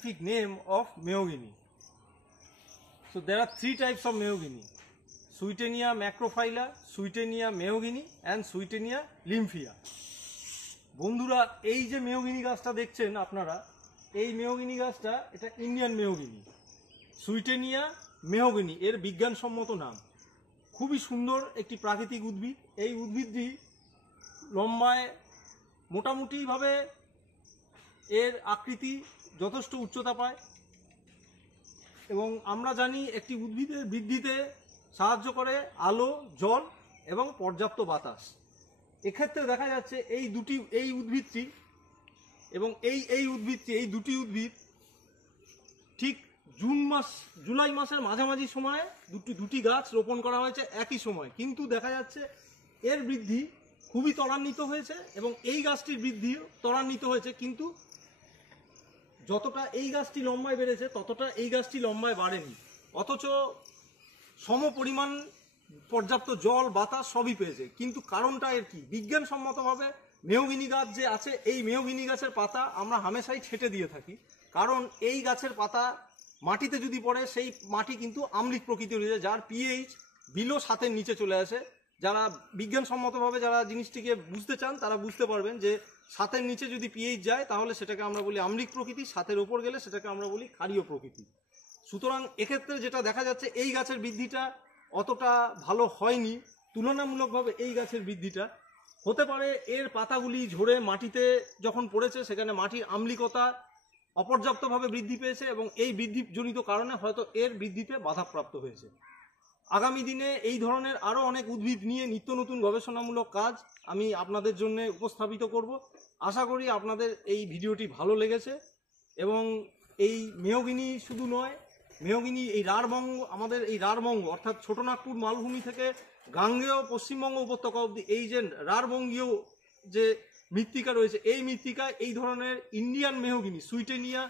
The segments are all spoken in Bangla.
scientific name of mahogany. So there are three types of mahogany: Swietenia macrophylla, Swietenia mahogany and Swietenia lymphia. বন্ধুরা, এই যে মেহগিনি গাছটা দেখছেন আপনারা, এই মেহগিনি গাছটা এটা ইন্ডিয়ান মেহগিনি, সুইটেনিয়া মেহগিনি এর বিজ্ঞানসম্মত নাম। খুবই সুন্দর একটি প্রাকৃতিক উদ্ভিদ। এই উদ্ভিদটি লম্বায় মোটামুটিভাবে এর আকৃতি যথেষ্ট উচ্চতা পায় এবং আমরা জানি একটি উদ্ভিদের বৃদ্ধিতে সাহায্য করে আলো, জল এবং পর্যাপ্ত বাতাস। এক্ষেত্রে দেখা যাচ্ছে এই উদ্ভিদটি এবং এই দুটি উদ্ভিদ ঠিক জুলাই মাসের মাঝামাঝি সময়ে দুটি গাছ রোপণ করা হয়েছে একই সময়, কিন্তু দেখা যাচ্ছে এর বৃদ্ধি খুবই ত্বরান্বিত হয়েছে এবং এই গাছটির বৃদ্ধিও ত্বরান্বিত হয়েছে, কিন্তু যতটা এই গাছটি লম্বায় বেড়েছে ততটা এই গাছটি লম্বায় বাড়েনি, অথচ সম পরিমাণ পর্যাপ্ত জল, বাতাস সবই পেয়েছে। কিন্তু কারণটা এর কি? বিজ্ঞানসম্মতভাবে মেহগিনি গাছ যে আছে, এই মেহগিনি গাছের পাতা আমরা হামেশাই ছেটে দিয়ে থাকি, কারণ এই গাছের পাতা মাটিতে যদি পড়ে সেই মাটি কিন্তু আম্লিক প্রকৃতির হয়ে যায়, যার পিএইচ বিলো 7-এর নিচে চলে আসে। যারা বিজ্ঞানসম্মতভাবে যারা জিনিসটিকে বুঝতে চান তারা বুঝতে পারবেন যে 7-এর নিচে যদি পিএইচ যায় তাহলে সেটাকে আমরা বলি আম্লিক প্রকৃতি, 7-এর ওপর গেলে সেটাকে আমরা বলি ক্ষারীয় প্রকৃতি। সুতরাং এক্ষেত্রে যেটা দেখা যাচ্ছে, এই গাছের বৃদ্ধিটা অতটা ভালো হয়নি তুলনামূলকভাবে। এই গাছের বৃদ্ধিটা হতে পারে এর পাতাগুলি ঝরে মাটিতে যখন পড়েছে সেখানে মাটির আম্লিকতা অপর্যাপ্তভাবে বৃদ্ধি পেয়েছে এবং এই বৃদ্ধিজনিত কারণে হয়তো এর বৃদ্ধিতে বাধাপ্রাপ্ত হয়েছে। আগামী দিনে এই ধরনের আরও অনেক উদ্ভিদ নিয়ে নিত্য নতুন গবেষণামূলক কাজ আমি আপনাদের জন্য উপস্থাপিত করব। আশা করি আপনাদের এই ভিডিওটি ভালো লেগেছে এবং এই মেহগিনি শুধু নয়, মেহগিনি এই রাঢ়বঙ্গ, আমাদের এই রাঢ়বঙ্গ অর্থাৎ ছোটনাগপুর মালভূমি থেকে গাঙ্গেয় পশ্চিমবঙ্গ উপত্যকা অবধি এই যে রাঢ়বঙ্গীয় যে মৃত্তিকা রয়েছে, এই মৃত্তিকায় এই ধরনের ইন্ডিয়ান মেহগিনি, সুইটেনিয়া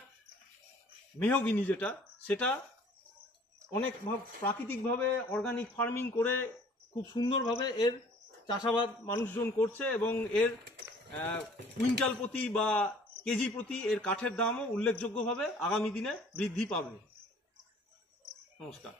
মেহগিনি সেটা অনেক প্রাকৃতিকভাবে অর্গানিক ফার্মিং করে খুব সুন্দরভাবে এর চাষাবাদ মানুষজন করছে এবং এর কুইন্টাল প্রতি বা কেজি প্রতি এর কাঠের দামও উল্লেখযোগ্যভাবে আগামী দিনে বৃদ্ধি পাবে। নমস্কার।